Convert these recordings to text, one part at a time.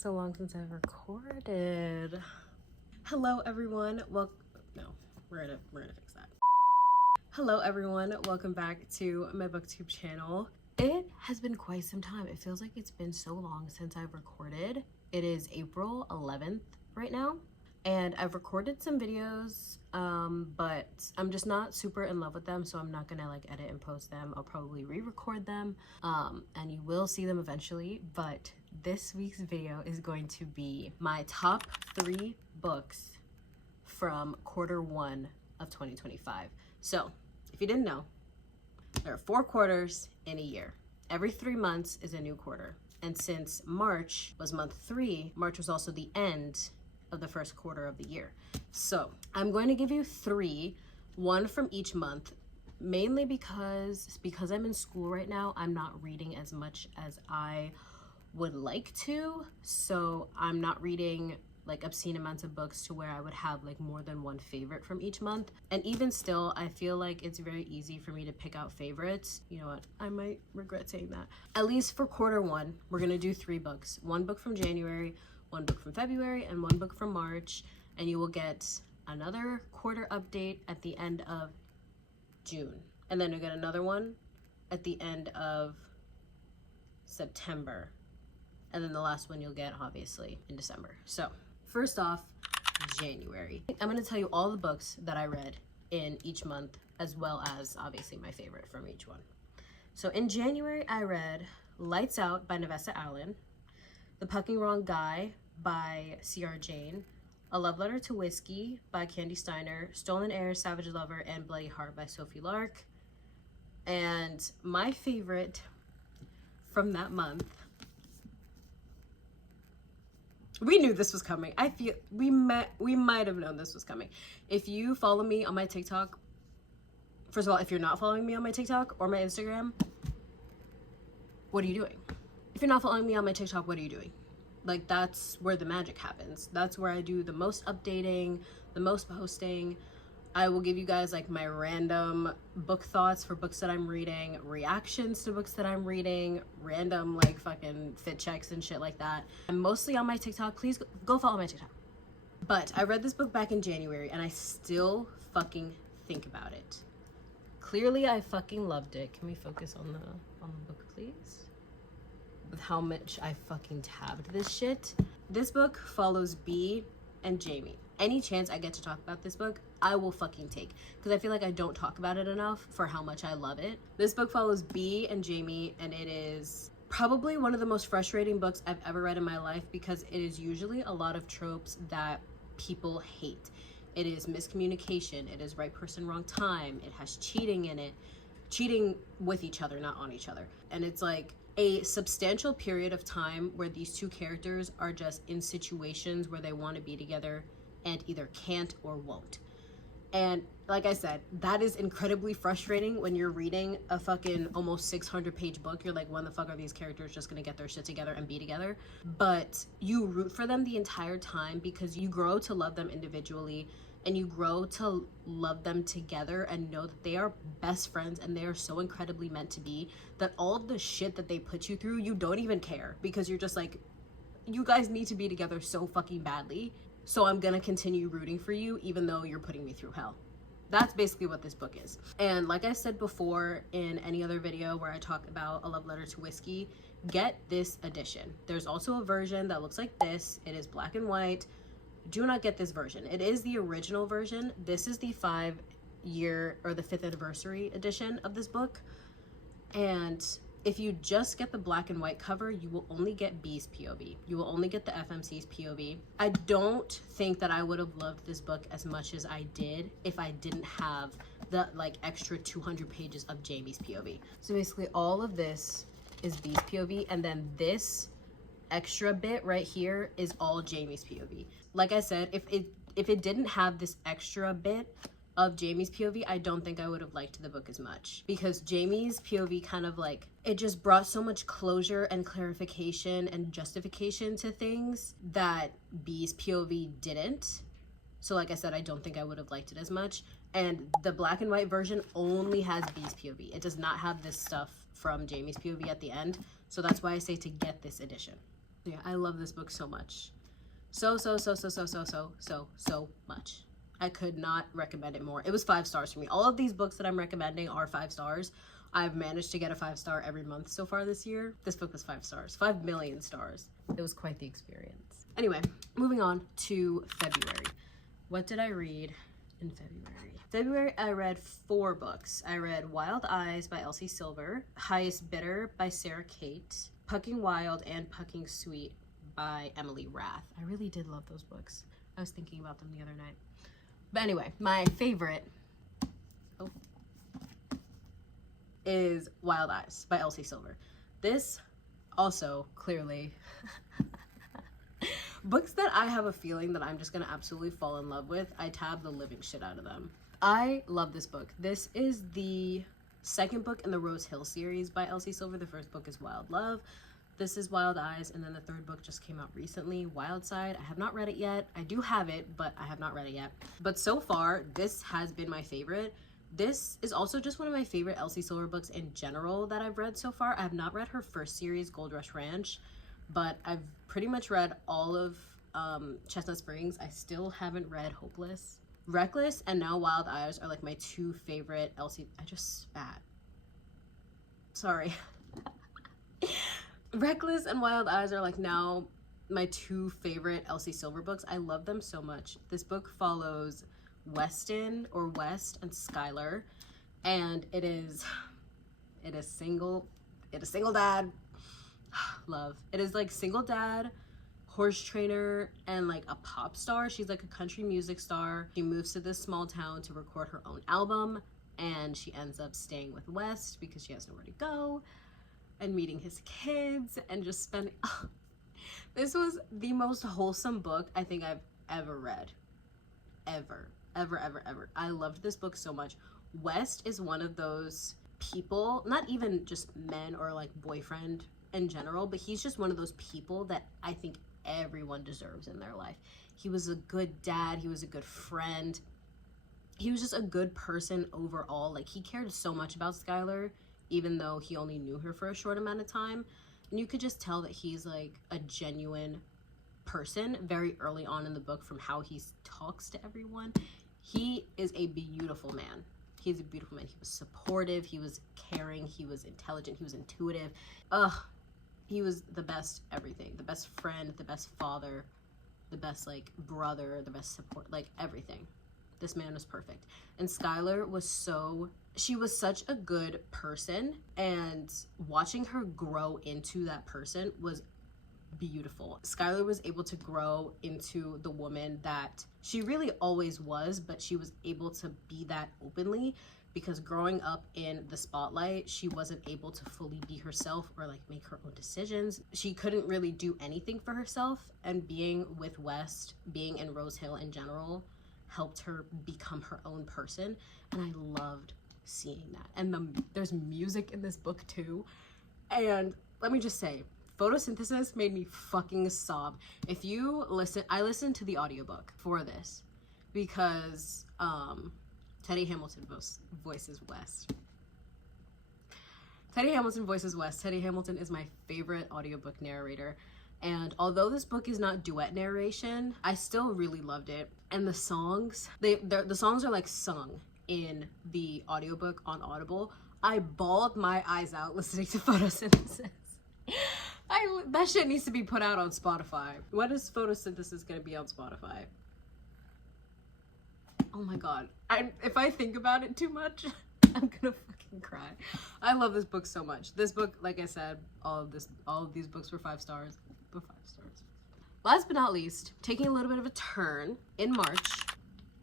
so long since I've recorded. Hello everyone. Well, no, we're gonna fix that. Hello everyone. Welcome back to my booktube channel. It has been quite some time. It feels like it's been so long since I've recorded. It is April 11th right now, and I've recorded some videos, but I'm just not super in love with them, so I'm not gonna like edit and post them. I'll probably re-record them, and you will see them eventually. But this week's video is going to be my top 3 books from Q1 of 2025. So if you didn't know, there are 4 quarters in a year. Every 3 months is a new quarter. And since March was month 3, March was also the end of the first quarter of the year. So I'm going to give you 3, 1 from each month, mainly because I'm in school right now. I'm not reading as much as I would like to. So I'm not reading like obscene amounts of books to where I would have like more than 1 favorite from each month. And even still, I feel like it's very easy for me to pick out favorites. You know what? I might regret saying that. At least for Q1, we're gonna do 3 books. 1 book from January, 1 book from February, and 1 book from March. And you will get another quarter update at the end of June. And then you'll get another one at the end of September. And then the last one you'll get obviously in December. So first off, January. I'm gonna tell you all the books that I read in each month, as well as obviously my favorite from each one. So in January, I read Lights Out by Nevessa Allen, The Fucking Wrong Guy by C.R. Jane, A Love Letter to Whiskey by Candy Steiner, Stolen Air, Savage Lover, and Bloody Heart by Sophie Lark. And my favorite from that month, we knew this was coming. I feel we might have known this was coming. If you follow me on my TikTok, first of all, if you're not following me on my TikTok or my Instagram, what are you doing? If you're not following me on my TikTok, what are you doing? Like, that's where the magic happens. That's where I do the most updating, the most posting. I will give you guys like my random book thoughts for books that I'm reading, reactions to books that I'm reading, random like fucking fit checks and shit like that. I'm mostly on my TikTok. Please go follow my TikTok. But I read this book back in January and I still fucking think about it. Clearly I fucking loved it. Can we focus on the book, please? With how much I fucking tabbed this shit. This book follows B and Jamie. Any chance I get to talk about this book, I will fucking take, because I feel like I don't talk about it enough for how much I love it. This book follows B and Jamie, and it is probably one of the most frustrating books I've ever read in my life, because it is usually a lot of tropes that people hate. It is miscommunication, it is right person, wrong time, it has cheating in it, cheating with each other, not on each other. And it's like a substantial period of time where these 2 characters are just in situations where they want to be together and either can't or won't. And like I said, that is incredibly frustrating when you're reading a fucking almost 600-page book. You're like, when the fuck are these characters just gonna get their shit together and be together? But you root for them the entire time because you grow to love them individually and you grow to love them together and know that they are best friends and they are so incredibly meant to be that all of the shit that they put you through, you don't even care, because you're just like, you guys need to be together so fucking badly. So I'm gonna continue rooting for you even though you're putting me through hell. That's basically what this book is. And like I said before in any other video where I talk about A Love Letter to Whiskey, get this edition. There's also a version that looks like this. It is black and white. Do not get this version. It is the original version. This is the 5-year or the 5th anniversary edition of this book. And if you just get the black and white cover, you will only get B's POV. You will only get the FMC's POV. I don't think that I would have loved this book as much as I did if I didn't have the like extra 200 pages of Jamie's POV. So basically all of this is B's POV, and then this extra bit right here is all Jamie's POV. Like I said, if it didn't have this extra bit of Jamie's POV, I don't think I would have liked the book as much, because Jamie's POV kind of like, it just brought so much closure and clarification and justification to things that B's POV didn't. So like I said, I don't think I would have liked it as much. And the black and white version only has B's POV. It does not have this stuff from Jamie's POV at the end. So that's why I say to get this edition. Yeah, I love this book so much. So much. I could not recommend it more. It was 5 stars for me. All of these books that I'm recommending are 5 stars. I've managed to get a 5-star every month so far this year. This book was 5 stars. 5 million stars. It was quite the experience. Anyway, moving on to February. What did I read in February? February, I read 4 books. I read Wild Eyes by Elsie Silver, Highest Bidder by Sarah Kate, Pucking Wild and Pucking Sweet by Emily Rath. I really did love those books. I was thinking about them the other night. But anyway, my favorite is Wild Eyes by Elsie Silver. This also clearly books that I have a feeling that I'm just gonna absolutely fall in love with. I tab the living shit out of them. I love this book. This is the second book in the Rose Hill series by Elsie Silver. The first book is Wild Love. This is Wild Eyes, and then the third book just came out recently, Wild Side. I have not read it yet. I do have it, but I have not read it yet. But so far, this has been my favorite. This is also just one of my favorite Elsie Silver books in general that I've read so far. I have not read her first series, Gold Rush Ranch, but I've pretty much read all of Chestnut Springs. I still haven't read Hopeless. Reckless and now Wild Eyes are like my 2 favorite Elsie. I just spat. Sorry. Reckless and Wild Eyes are like now my 2 favorite Elsie Silver books. I love them so much. This book follows West and Skylar, and it is single dad. Love. It is like single dad, horse trainer, and like a pop star. She's like a country music star. She moves to this small town to record her own album, and she ends up staying with West because she has nowhere to go, and meeting his kids and just spending this was the most wholesome book I think I've ever read. Ever. I loved this book so much. West is one of those people, not even just men or like boyfriend in general, but he's just one of those people that I think everyone deserves in their life. He was a good dad, he was a good friend, he was just a good person overall. Like, he cared so much about Skylar, even though he only knew her for a short amount of time. And you could just tell that he's like a genuine person very early on in the book from how he talks to everyone. He is a beautiful man. He's a beautiful man. He was supportive, he was caring, he was intelligent, he was intuitive. He was the best everything. The best friend, the best father, the best like brother, the best support, like everything. This man was perfect. And Skylar was she was such a good person, and watching her grow into that person was beautiful. Skylar was able to grow into the woman that she really always was, but she was able to be that openly because growing up in the spotlight, she wasn't able to fully be herself or like make her own decisions. She couldn't really do anything for herself, and being with West, being in Rose Hill in general, helped her become her own person, and I loved seeing that. And there's music in this book too, and let me just say, Photosynthesis made me fucking sob. If you listen, I listened to the audiobook for this because Teddy Hamilton voices West. Teddy Hamilton voices West. Teddy Hamilton is my favorite audiobook narrator. And although this book is not duet narration, I still really loved it. And the songs, the songs are like sung in the audiobook on Audible. I bawled my eyes out listening to Photosynthesis. That shit needs to be put out on Spotify. When is Photosynthesis gonna be on Spotify? Oh my god. If I think about it too much, I'm gonna fucking cry. I love this book so much. This book, like I said, all of these books were 5 stars. But 5 stars. Last but not least, taking a little bit of a turn, in March,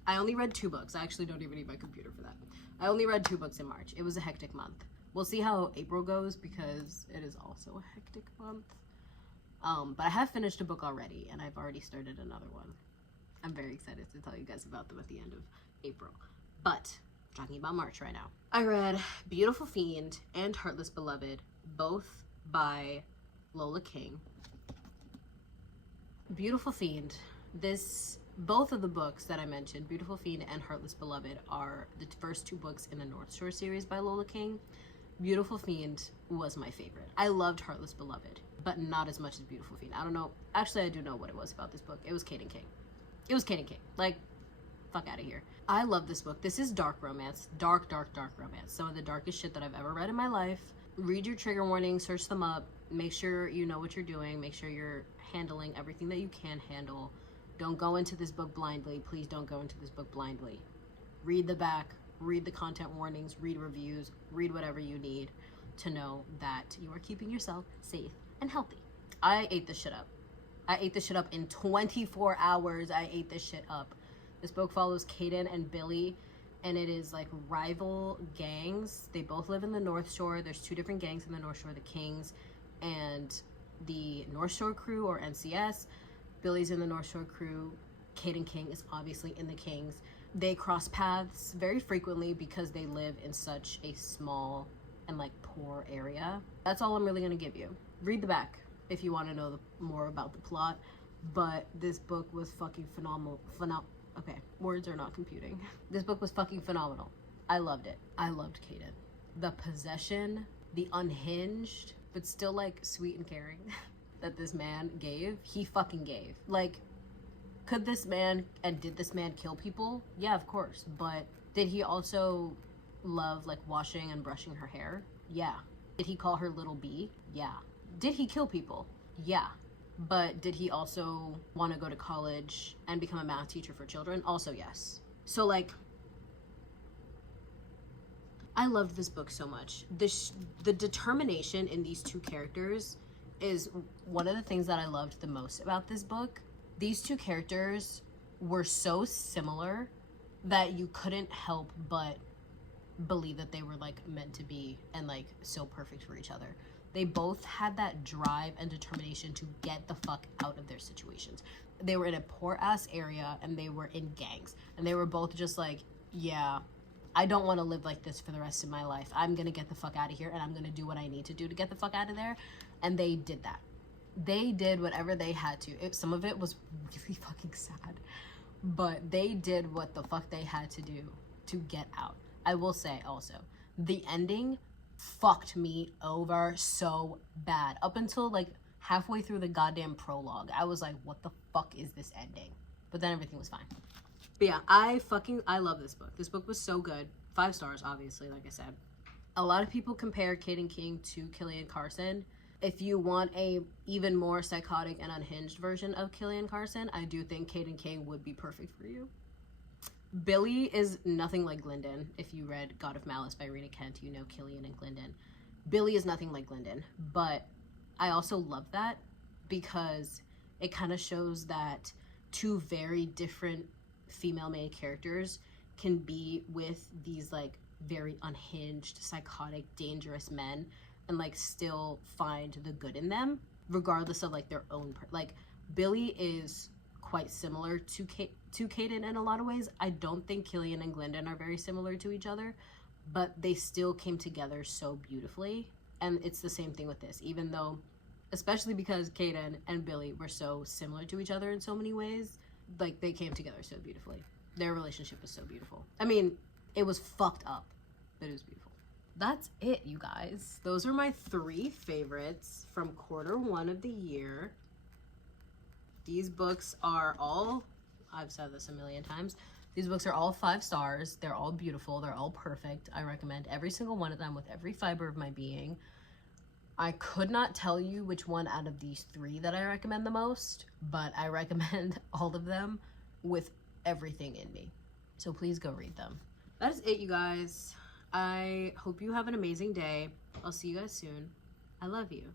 I only read 2 books. I actually don't even need my computer for that. I only read 2 books in March. It was a hectic month. We'll see how April goes because it is also a hectic month. But I have finished a book already, and I've already started another one. I'm very excited to tell you guys about them at the end of April. But, talking about March right now. I read Beautiful Fiend and Heartless Beloved, both by Lola King. Beautiful Fiend. Both of the books that I mentioned, Beautiful Fiend and Heartless Beloved, are the first 2 books in the North Shore series by Lola King. Beautiful Fiend was my favorite. I loved Heartless Beloved, but not as much as Beautiful Fiend. I don't know. Actually, I do know what it was about this book. It was Caden King. It was Caden King. Like, fuck out of here. I love this book. This is dark romance. Dark, dark, dark romance. Some of the darkest shit that I've ever read in my life. Read your trigger warnings, search them up. Make sure you know what you're doing. Make sure you're handling everything that you can handle. Don't go into this book blindly. Please don't go into this book blindly. Read the back. Read the content warnings. Read reviews. Read whatever you need to know that you are keeping yourself safe and healthy. I ate this shit up. I ate this shit up in 24 hours. I ate this shit up. This book follows Caden and Billy, and it is like rival gangs. They both live in the North Shore. There's 2 different gangs in the North Shore, the Kings and the North Shore crew, or NCS. Billy's in the North Shore crew. Caden King is obviously in the Kings. They cross paths very frequently because they live in such a small and like poor area. That's all I'm really gonna give you. Read the back if you want to know more about the plot. But this book was fucking phenomenal. Okay, words are not computing. This book was fucking phenomenal. I loved it. I loved Caden. The possession, the unhinged, but still like sweet and caring that this man gave, he fucking gave. Like, could this man and did this man kill people? Yeah, of course. But did he also love like washing and brushing her hair? Yeah. Did he call her Little Bee? Yeah. Did he kill people? Yeah. But did he also want to go to college and become a math teacher for children? Also, yes. So, like, I loved this book so much. The determination in these 2 characters is one of the things that I loved the most about this book. These 2 characters were so similar that you couldn't help but believe that they were, like, meant to be and, like, so perfect for each other. They both had that drive and determination to get the fuck out of their situations. They were in a poor ass area and they were in gangs. And they were both just like, yeah, I don't want to live like this for the rest of my life. I'm going to get the fuck out of here and I'm going to do what I need to do to get the fuck out of there. And they did that. They did whatever they had to. Some of it was really fucking sad. But they did what the fuck they had to do to get out. I will say also, the ending fucked me over so bad. Up until like halfway through the goddamn prologue, I was like, what the fuck is this ending? But then everything was fine. But yeah, I love this book. This book was so good. 5 stars, obviously, like I said. A lot of people compare Caden King to Killian Carson. If you want a even more psychotic and unhinged version of Killian Carson, I do think Caden King would be perfect for you. Billy is nothing like Glyndon. If you read God of Malice by Rita Kent, you know Killian and Glyndon. Billy is nothing like Glyndon, but I also love that because it kind of shows that 2 very different female main characters can be with these like very unhinged, psychotic, dangerous men and like still find the good in them regardless of like their own like Billy is quite similar to Caden in a lot of ways. I don't think Killian and Glyndon are very similar to each other, but they still came together so beautifully. And it's the same thing with this, even though, especially because Caden and Billy were so similar to each other in so many ways, like they came together so beautifully. Their relationship is so beautiful. I mean, it was fucked up, but it was beautiful. That's it, you guys. Those are my 3 favorites from Q1 of the year. These books are all, I've said this a million times, these books are all 5 stars. They're all beautiful. They're all perfect. I recommend every single one of them with every fiber of my being. I could not tell you which one out of these 3 that I recommend the most, but I recommend all of them with everything in me. So please go read them. That is it, you guys. I hope you have an amazing day. I'll see you guys soon. I love you.